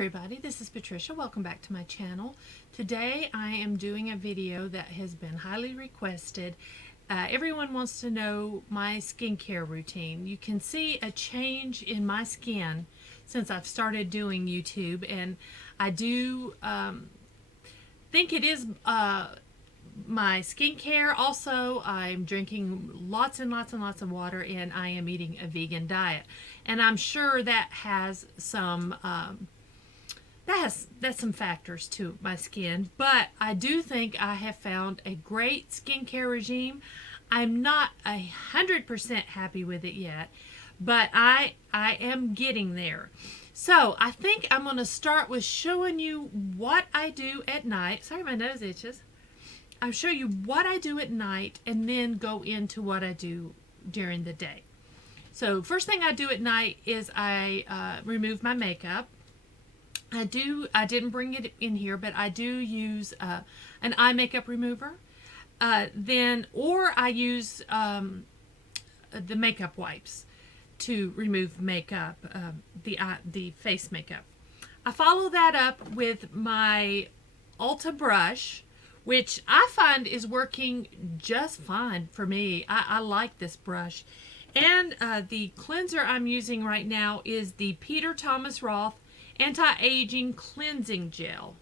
everybody, this is Patricia. Welcome back to my channel. Today I am doing a video that has been highly requested. Everyone wants to know my skincare routine. You can see a change in my skin since I've started doing YouTube, and I do think it is my skincare. Also, I'm drinking lots and lots and lots of water, and I am eating a vegan diet, and I'm sure that has some that's some factors to my skin. But I do think I have found a great skincare regime. I'm not 100% happy with it yet, but I am getting there. So I think I'm going to start with showing you what I do at night. Sorry, my nose itches. I'll show you what I do at night and then go into what I do during the day. So first thing I do at night is I remove my makeup. I didn't bring it in here, but I do use an eye makeup remover. Or I use the makeup wipes to remove makeup, the face makeup. I follow that up with my Ulta brush, which I find is working just fine for me. I like this brush. And the cleanser I'm using right now is the Peter Thomas Roth Anti-Aging Cleansing Gel.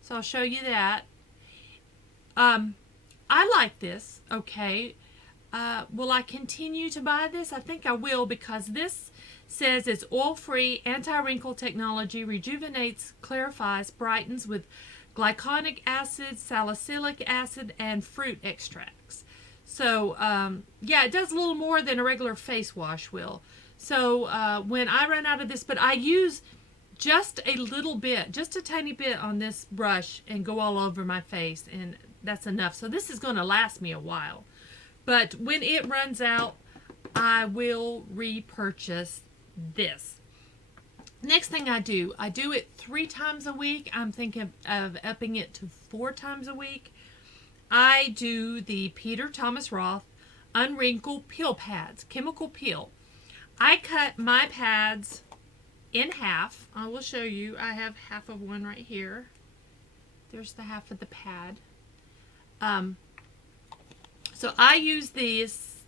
So I'll show you that. I like this, okay. Will I continue to buy this? I think I will, because this says it's oil-free, anti-wrinkle technology, rejuvenates, clarifies, brightens with glycolic acid, salicylic acid, and fruit extracts. So, yeah, it does a little more than a regular face wash will. So, when I run out of this, but I use just a little bit, just a tiny bit on this brush and go all over my face, and that's enough. So this is going to last me a while. But when it runs out, I will repurchase this. Next thing I do it 3 times a week. I'm thinking of upping it to 4 times a week. I do the Peter Thomas Roth Unwrinkle Peel Pads, chemical peel. I cut my pads in half. I will show you. I have half of one right here. There's the half of the pad. So I use this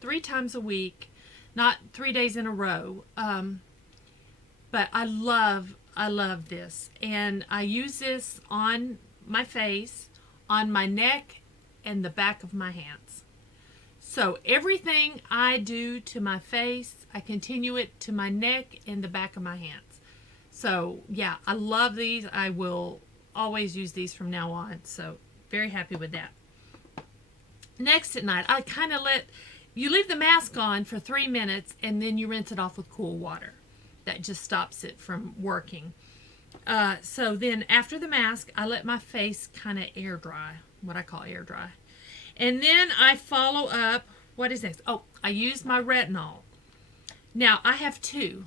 3 times a week, not 3 days in a row. But I love this, and I use this on my face, on my neck, and the back of my hands. So everything I do to my face, I continue it to my neck and the back of my hands. So yeah, I love these. I will always use these from now on. So very happy with that. Next at night, I kind of you leave the mask on for 3 minutes, and then you rinse it off with cool water. That just stops it from working. So then after the mask, I let my face kind of air dry, what I call air dry. And then I follow up, what is next? Oh, I use my retinol. Now, I have 2.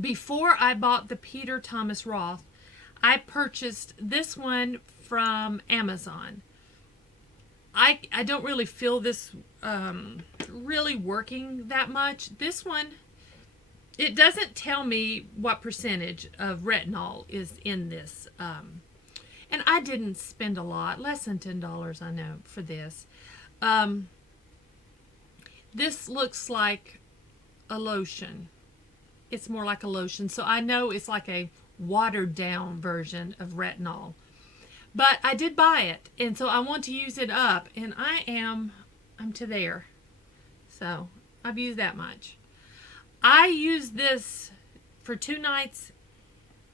Before I bought the Peter Thomas Roth, I purchased this one from Amazon. I don't really feel this really working that much. This one, it doesn't tell me what percentage of retinol is in this. And I didn't spend a lot, less than $10 I know for this. This looks like a lotion. It's more like a lotion. So I know it's like a watered down version of retinol. But I did buy it, and so I want to use it up, and I'm to there. So I've used that much. I use this for 2 nights.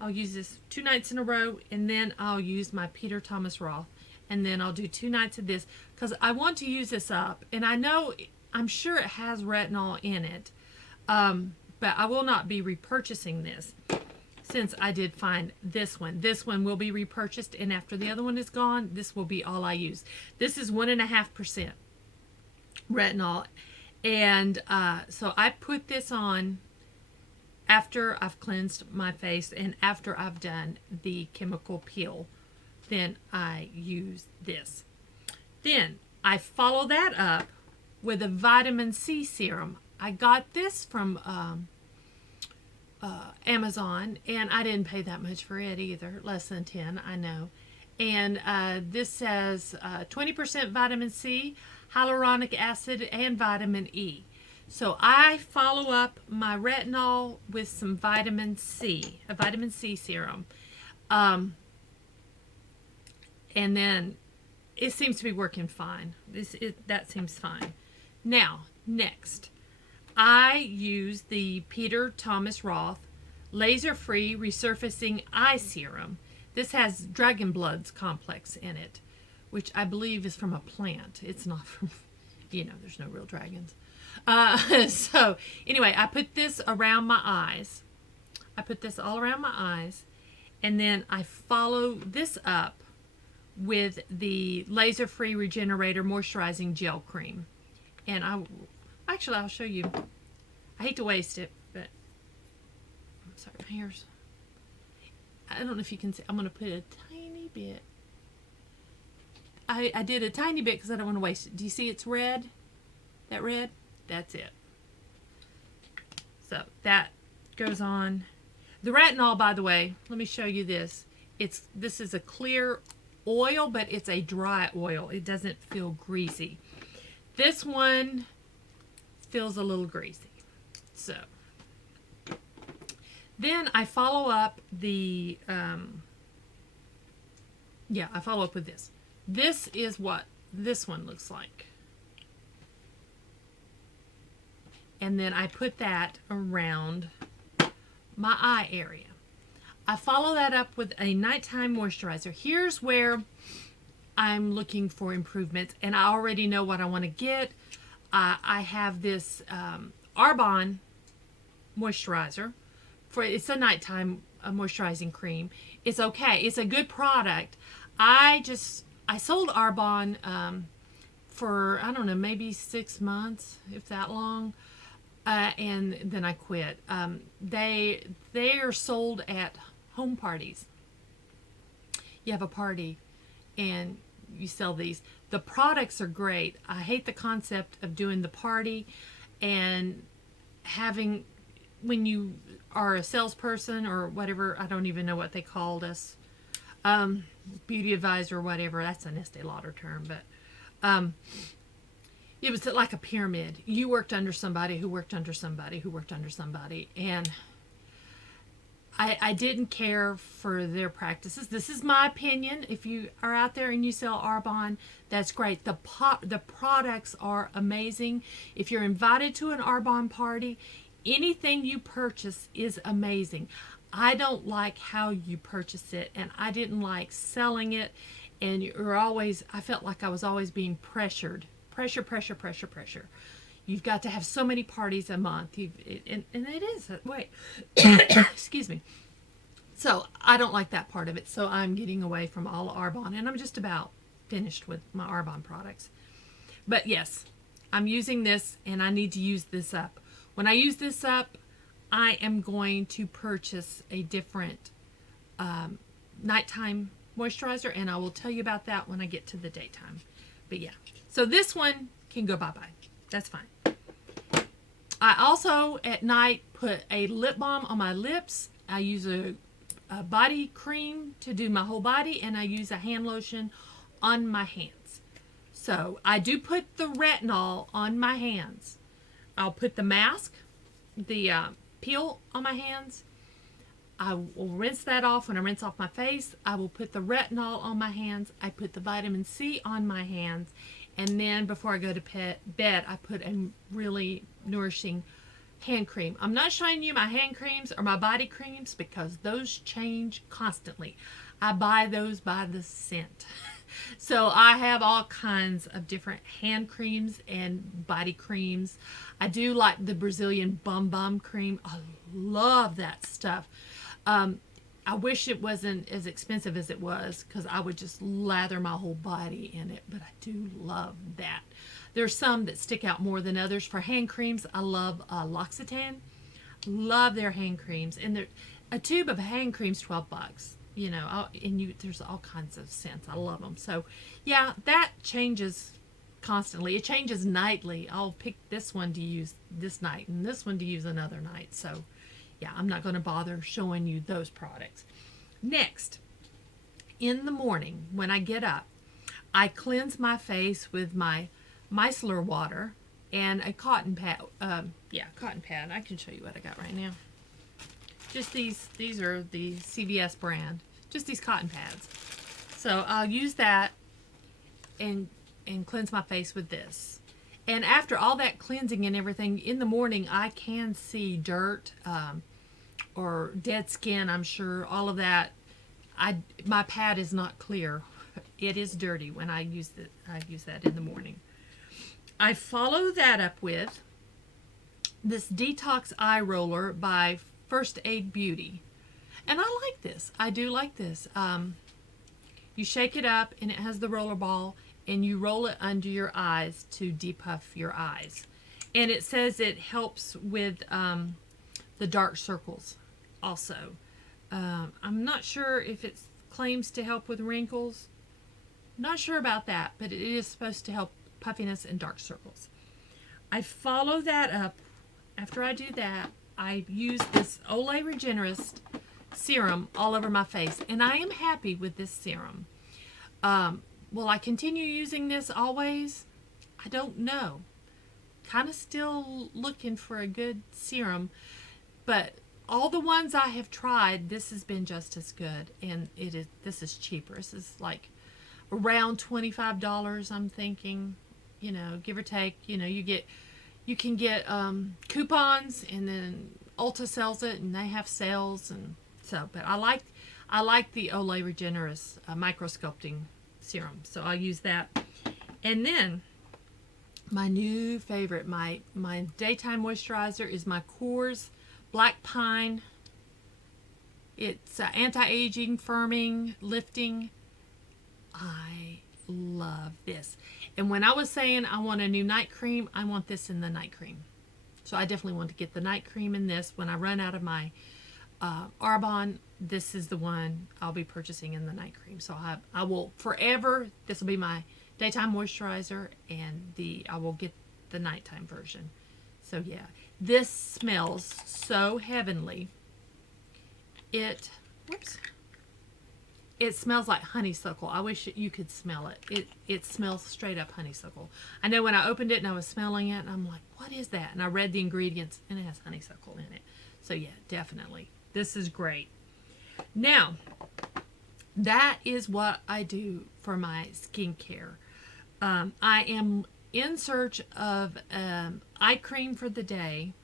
I'll use this 2 nights in a row, and then I'll use my Peter Thomas Roth, and then I'll do 2 nights of this, because I want to use this up. And I'm sure it has retinol in it, but I will not be repurchasing this, since I did find this one. This one will be repurchased, and after the other one is gone, this will be all I use. This is 1.5% retinol, and so I put this on after I've cleansed my face and after I've done the chemical peel. Then I use this. Then I follow that up with a vitamin C serum. I got this from Amazon, and I didn't pay that much for it either, less than 10, I know. And this says 20% vitamin C, hyaluronic acid, and vitamin E. So I follow up my retinol with some vitamin C, a vitamin C serum. And then it seems to be working fine. That seems fine. Now, next, I use the Peter Thomas Roth Laser-Free Resurfacing Eye Serum. This has Dragon Bloods complex in it, which I believe is from a plant. It's not from, there's no real dragons. So, anyway, I put this around my eyes. I put this all around my eyes. And then I follow this up with the Laser-Free Regenerator Moisturizing Gel Cream. And I'll show you. I hate to waste it, but I'm sorry, my hair's, I don't know if you can see. I'm going to put a tiny bit. I did a tiny bit because I don't want to waste it. Do you see it's red? That red? That's it. So that goes on. The retinol, by the way, let me show you this. This is a clear oil, but it's a dry oil. It doesn't feel greasy. This one feels a little greasy. So then I follow up I follow up with this. This is what this one looks like. And then I put that around my eye area. I follow that up with a nighttime moisturizer. Here's where I'm looking for improvements, and I already know what I want to get. I have this Arbonne moisturizer. It's a nighttime moisturizing cream. It's okay. It's a good product. I sold Arbonne for, I don't know, maybe 6 months, if that long. And then I quit. They are sold at home parties. You have a party and you sell these. The products are great. I hate the concept of doing the party and having, when you are a salesperson or whatever, I don't even know what they called us, beauty advisor or whatever. That's an Estee Lauder term, but it was like a pyramid. You worked under somebody who worked under somebody who worked under somebody. And I didn't care for their practices. This is my opinion. If you are out there and you sell Arbonne, that's great. The products are amazing. If you're invited to an Arbonne party, anything you purchase is amazing. I don't like how you purchase it, and I didn't like selling it. And I felt like I was always being pressured. Pressure. You've got to have so many parties a month. And it is. Wait. Excuse me. So I don't like that part of it. So I'm getting away from all Arbonne. And I'm just about finished with my Arbonne products. But yes, I'm using this and I need to use this up. When I use this up, I am going to purchase a different nighttime moisturizer. And I will tell you about that when I get to the daytime. But yeah. So this one can go bye-bye. That's fine. I also, at night, put a lip balm on my lips. I use a body cream to do my whole body, and I use a hand lotion on my hands. So I do put the retinol on my hands. I'll put the mask, the peel on my hands. I will rinse that off. When I rinse off my face, I will put the retinol on my hands. I put the vitamin C on my hands. And then before I go to bed, I put a really nourishing hand cream. I'm not showing you my hand creams or my body creams because those change constantly. I buy those by the scent. So I have all kinds of different hand creams and body creams. I do like the Brazilian Bum Bum cream. I love that stuff. I wish it wasn't as expensive as it was because I would just lather my whole body in it, but I do love that. There's some that stick out more than others. For hand creams, I love L'Occitane. Love their hand creams. And a tube of hand cream's $12. You know, there's all kinds of scents. I love them. So, yeah, that changes constantly. It changes nightly. I'll pick this one to use this night and this one to use another night. So, yeah, I'm not going to bother showing you those products. Next, in the morning when I get up, I cleanse my face with my micellar water and a cotton pad. Cotton pad. I can show you what I got right now. Just these are the CVS brand. Just these cotton pads. So I'll use that and cleanse my face with this. And after all that cleansing and everything, in the morning I can see dirt or dead skin, I'm sure, all of that. My pad is not clear. It is dirty when I use that in the morning. I follow that up with this Detox Eye Roller by First Aid Beauty. And I like this. I do like this. You shake it up and it has the roller ball and you roll it under your eyes to depuff your eyes. And it says it helps with the dark circles also. I'm not sure if it claims to help with wrinkles. Not sure about that, but it is supposed to help puffiness and dark circles. I follow that up. After I do that, I use this Olay Regenerist serum all over my face, and I am happy with this serum. Will I continue using this always? I don't know. Kind of still looking for a good serum, but all the ones I have tried, this has been just as good, and this is cheaper. This is like around $25, I'm thinking, give or take. You can get coupons, and then Ulta sells it, and they have sales, and so. But I like the Olay Regenerist micro sculpting serum, so I'll use that. And then my new favorite, my daytime moisturizer is my Coors Black Pine. It's anti-aging, firming, lifting. I love this. And when I was saying I want a new night cream, I want this in the night cream. So I definitely want to get the night cream in this. When I run out of my Arbonne, this is the one I'll be purchasing in the night cream. So I will forever, this will be my daytime moisturizer, and I will get the nighttime version. So yeah, this smells so heavenly. It smells like honeysuckle. I wish you could smell it. It smells straight up honeysuckle. I know when I opened it and I was smelling it, and I'm like, what is that? And I read the ingredients, and it has honeysuckle in it. So yeah, definitely. This is great. Now, that is what I do for my skincare. I am in search of eye cream for the day,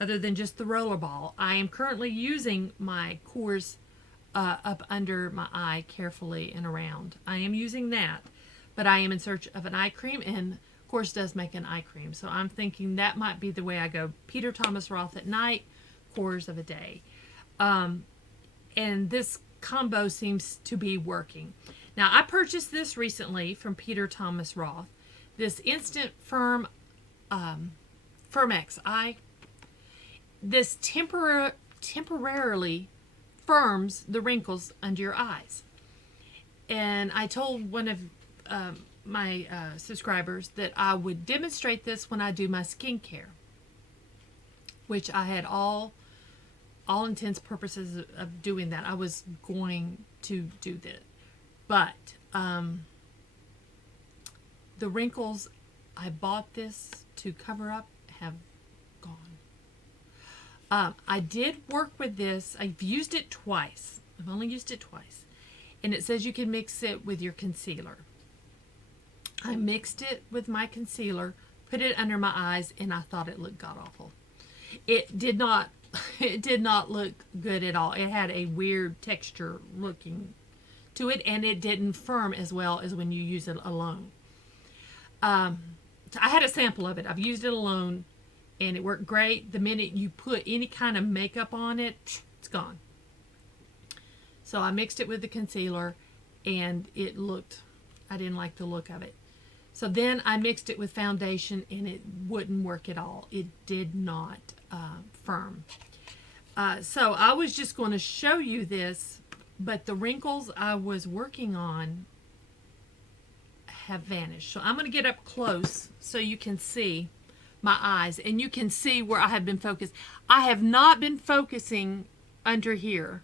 other than just the rollerball. I am currently using my Coors up under my eye carefully and around. I am using that, but I am in search of an eye cream, and Coors does make an eye cream. So I'm thinking that might be the way I go. Peter Thomas Roth at night, Coors of a day. And this combo seems to be working. Now, I purchased this recently from Peter Thomas Roth. This Instant Firm Firmex Eye. This temporarily firms the wrinkles under your eyes. And I told one of my subscribers that I would demonstrate this when I do my skincare, which I had all intents purposes of doing that. I was going to do that, but the wrinkles I bought this to cover up have gone. I did work with this. I've used it twice. I've only used it twice, and it says you can mix it with your concealer. I mixed it with my concealer, put it under my eyes, and I thought it looked god awful. It did not look good at all. It had a weird texture looking to it, and it didn't firm as well as when you use it alone. So I had a sample of it. I've used it alone, and it worked great. The minute you put any kind of makeup on it, it's gone. So I mixed it with the concealer, and I didn't like the look of it. So then I mixed it with foundation, and it wouldn't work at all. It did not firm. So I was just going to show you this, but the wrinkles I was working on have vanished. So I'm going to get up close so you can see my eyes, and you can see where I have been focused. I have not been focusing under here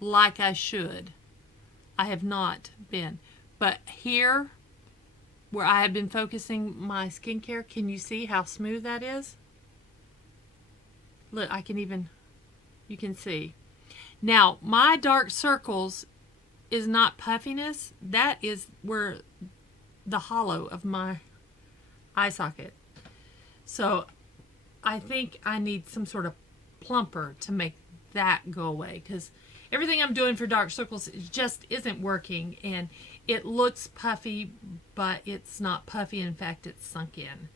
like I should. I have not been. But here, where I have been focusing my skincare, can you see how smooth that is? Look, you can see. Now, my dark circles is not puffiness. That is where the hollow of my eye socket. So I think I need some sort of plumper to make that go away, because everything I'm doing for dark circles just isn't working, and it looks puffy, but it's not puffy. In fact, it's sunk in.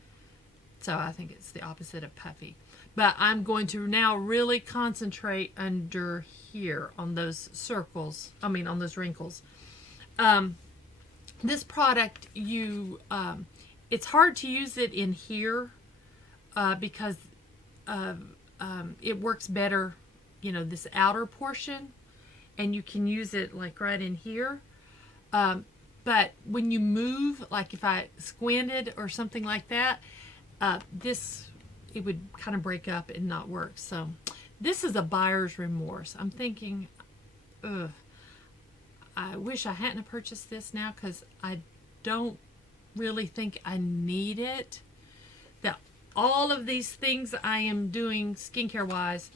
So I think it's the opposite of puffy. But I'm going to now really concentrate under here on those circles. I mean, on those wrinkles. This product, it's hard to use it in here because it works better, this outer portion, and you can use it like right in here. But when you move, like if I squinted or something like that, it would kind of break up and not work. So this is a buyer's remorse. I'm thinking, I wish I hadn't purchased this now, because I don't really think I need it. That all of these things I am doing skincare wise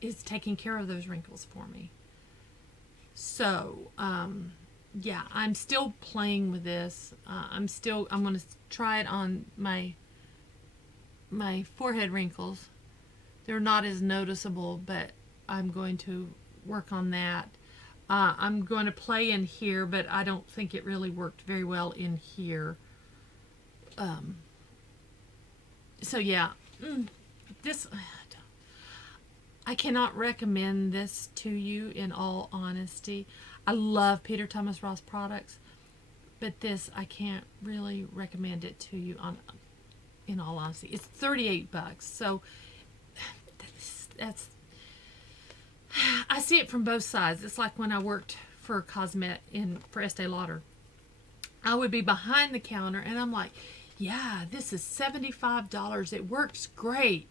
is taking care of those wrinkles for me. So yeah, I'm still playing with this. I'm going to try it on my forehead wrinkles. They're not as noticeable, but I'm going to work on that. I'm going to play in here, but I don't think it really worked very well in here. So yeah, I cannot recommend this to you in all honesty. I love Peter Thomas Roth products, but this I can't really recommend it to you in all honesty. It's $38, so that's I see it from both sides. It's like when I worked for for Estee Lauder. I would be behind the counter and I'm like, yeah, this is $75. It works great.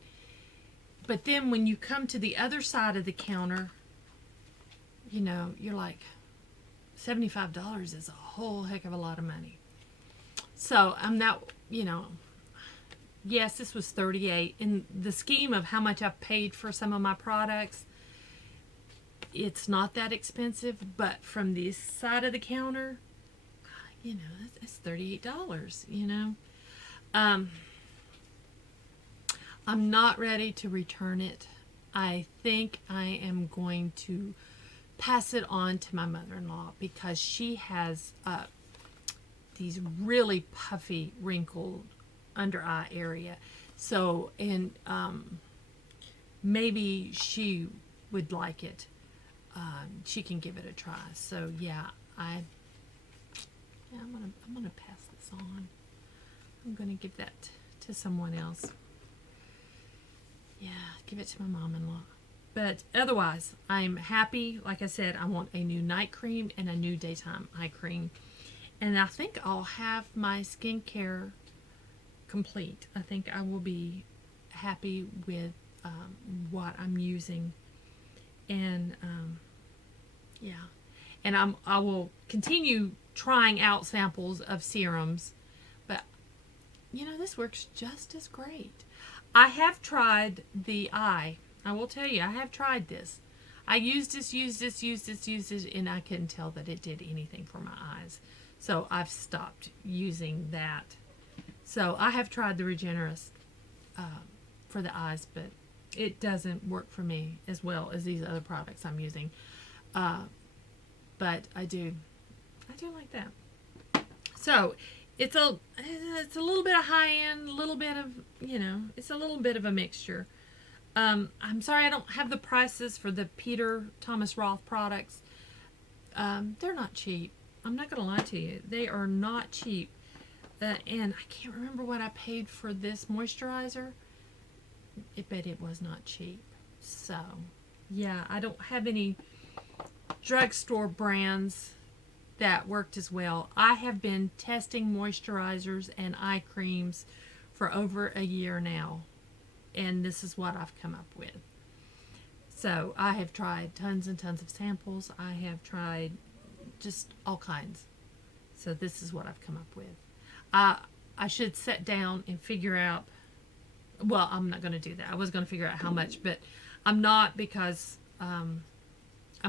But then when you come to the other side of the counter, you're like, $75 is a whole heck of a lot of money. So I'm not, yes, this was $38. In the scheme of how much I've paid for some of my products, it's not that expensive, but from this side of the counter, it's $38, I'm not ready to return it. I think I am going to pass it on to my mother-in-law, because she has these really puffy, wrinkled under eye area. So, and maybe she would like it. She can give it a try. So yeah, I'm gonna pass this on. I'm gonna give that to someone else. Yeah, give it to my mom-in-law. But otherwise, I'm happy. Like I said, I want a new night cream and a new daytime eye cream. And I think I'll have my skincare complete. I think I will be happy with what I'm using. And yeah. And I will continue trying out samples of serums. But, this works just as great. I have tried the eye. I will tell you, I have tried this. I used this, and I couldn't tell that it did anything for my eyes. So I've stopped using that. So I have tried the Regenerist for the eyes, but it doesn't work for me as well as these other products I'm using. But I do like that. So it's a little bit of high end, a little bit of, it's a little bit of a mixture. I'm sorry I don't have the prices for the Peter Thomas Roth products. They're not cheap. I'm not going to lie to you. They are not cheap. And I can't remember what I paid for this moisturizer. But it was not cheap. So, yeah, I don't have any drugstore brands that worked as well. I have been testing moisturizers and eye creams for over a year now, and this is what I've come up with. So I have tried tons and tons of samples. I have tried just all kinds. So this is what I've come up with. I should sit down and figure out, well, I'm not going to do that. I was going to figure out how much, but I'm not, because I'm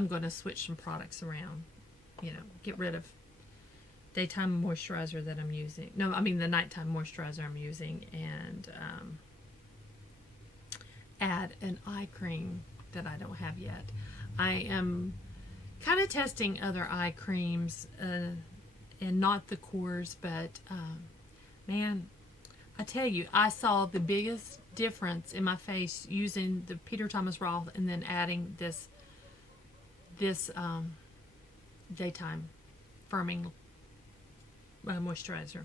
going to switch some products around. You know, get rid of daytime moisturizer that I'm using. No, I mean the nighttime moisturizer I'm using, and add an eye cream that I don't have yet. I am kind of testing other eye creams, and not the Coors, but man, I tell you, I saw the biggest difference in my face using the Peter Thomas Roth and then adding this daytime firming moisturizer.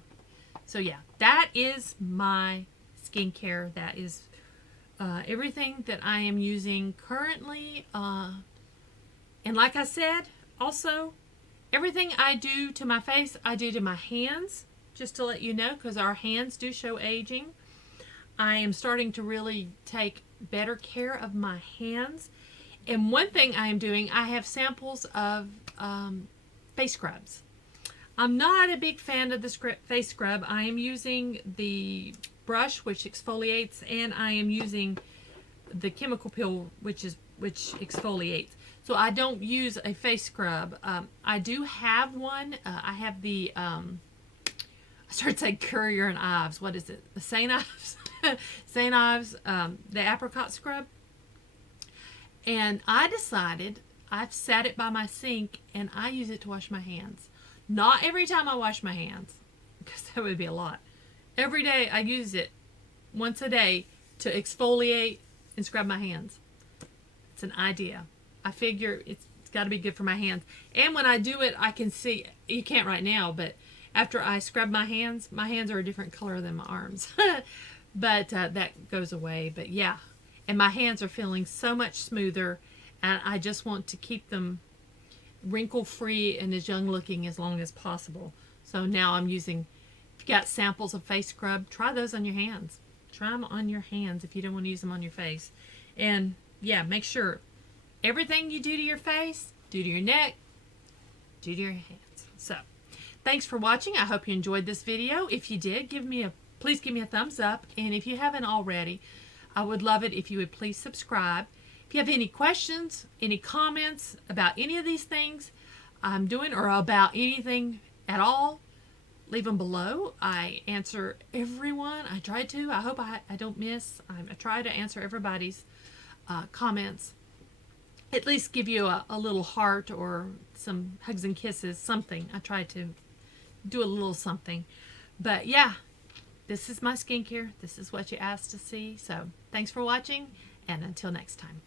So yeah, that is my skincare. That is everything that I am using currently. And like I said, also, everything I do to my face, I do to my hands, just to let you know, because our hands do show aging. I am starting to really take better care of my hands. And one thing I am doing, I have samples of face scrubs. I'm not a big fan of the face scrub. I am using the brush, which exfoliates, and I am using the chemical peel, which exfoliates. So I don't use a face scrub. I do have one. I have the I started saying Courier and Ives. What is it? The St. Ives. St. Ives, the apricot scrub. And I decided, I've sat it by my sink, and I use it to wash my hands. Not every time I wash my hands, because that would be a lot. Every day I use it, once a day, to exfoliate and scrub my hands. It's an idea. I figure it's got to be good for my hands. And when I do it, I can see, you can't right now, but after I scrub my hands are a different color than my arms. But that goes away. But yeah, and my hands are feeling so much smoother, and I just want to keep them wrinkle-free and as young-looking as long as possible. So now I'm using, if you got samples of face scrub, try those on your hands. Try them on your hands if you don't want to use them on your face. And yeah, make sure everything you do to your face, do to your neck, do to your hands. So, thanks for watching. I hope you enjoyed this video. If you did, please give me a thumbs up. And if you haven't already, I would love it if you would please subscribe. If you have any questions, any comments about any of these things I'm doing, or about anything at all, leave them below. I answer everyone. I try to. I hope I don't miss. I try to answer everybody's comments. At least give you a little heart or some hugs and kisses, something. I try to do a little something. But yeah, this is my skincare. This is what you asked to see. So thanks for watching, and until next time.